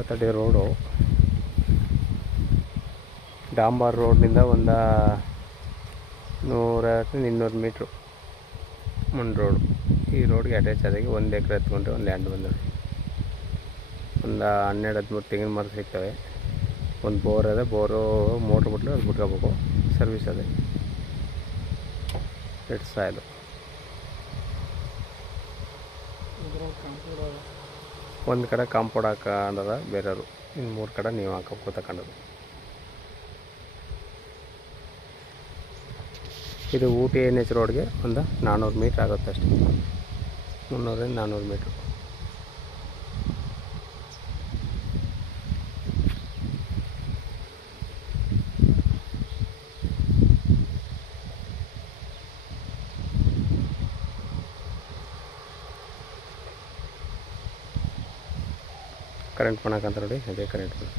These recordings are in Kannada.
20 ಅಡಿ ರೋಡು. ಡಾಂಬರ್ ರೋಡ್ನಿಂದ ಒಂದು 100-200 ಮೀಟ್ರು ಮುಂದೆ ರೋಡು. ಈ ರೋಡ್ಗೆ ಅಟ್ಯಾಚ್ ಆದಾಗಿ 1 ಎಕರೆ ಎತ್ಕೊಂಡ್ರೆ ಒಂದು ಲ್ಯಾಂಡ್ ಬಂದು ಒಂದು 12-13 ತೆಂಗಿನ ಮರ ಸಿಗ್ತವೆ. ಒಂದು ಬೋರ್ ಅದೇ, ಬೋರು ಮೋಟ್ರ್ ಬಿಟ್ಲು ಅದು ಬಿಟ್ಕೋಬೇಕು. ಸರ್ವಿಸ್ ಅದೇ ರೆಡ್ ಸಾಯಿಲು. ಒಂದು ಕಡೆ ಕಾಂಪೌಂಡ್ ಹಾಕೊಂಡದ ಬೇರೆಯವರು, ಇನ್ನು 3 ಕಡೆ ನೀವು ಹಾಕಬೇಕು ತಗೊಂಡದು. ಇದು ಊಟಿ NH ರೋಡ್ಗೆ ಒಂದು 400 ಮೀಟ್ರ್ ಆಗುತ್ತೆ ಅಷ್ಟೇ, 300-400 ಮೀಟ್ರ್. ಕರೆಂಟ್ ಮಾಡಕ್ಕಂತ ನೋಡಿ, ಅದೇ ಕರೆಂಟ್ ಮಾಡಿ.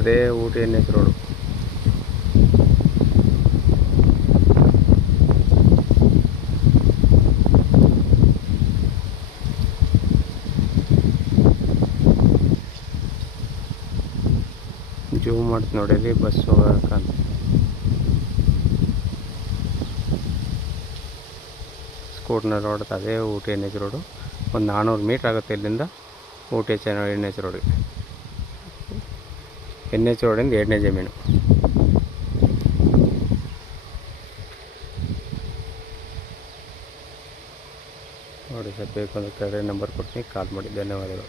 ಅದೇ ಊಟಿ NH ರೋಡು. ಜೂಮ್ ಮಾಡ್ತೀನಿ ನೋಡಿ, ಅಲ್ಲಿ ಬಸ್ ಹೋಗೋಕ್ಕಂತ. ಸ್ಕೂಟ್ನ ರೋಡ್ ಅದೇ ಊಟಿ NH ರೋಡು. ಒಂದು 400 ಮೀಟ್ರ್ ಆಗುತ್ತೆ ಇಲ್ಲಿಂದ ಊಟಿ NH ರೋಡ್ಗೆ. NH ರೋಡಿಂದ 2ನೇ ಜಮೀನು. ನೋಡಿ ಸರ್, ಬೇಕು ಅಂದರೆ ಕೆಳಗಡೆ ನಂಬರ್ ಕೊಡ್ತೀನಿ, ಕಾಲ್ ಮಾಡಿ. ಧನ್ಯವಾದಗಳು.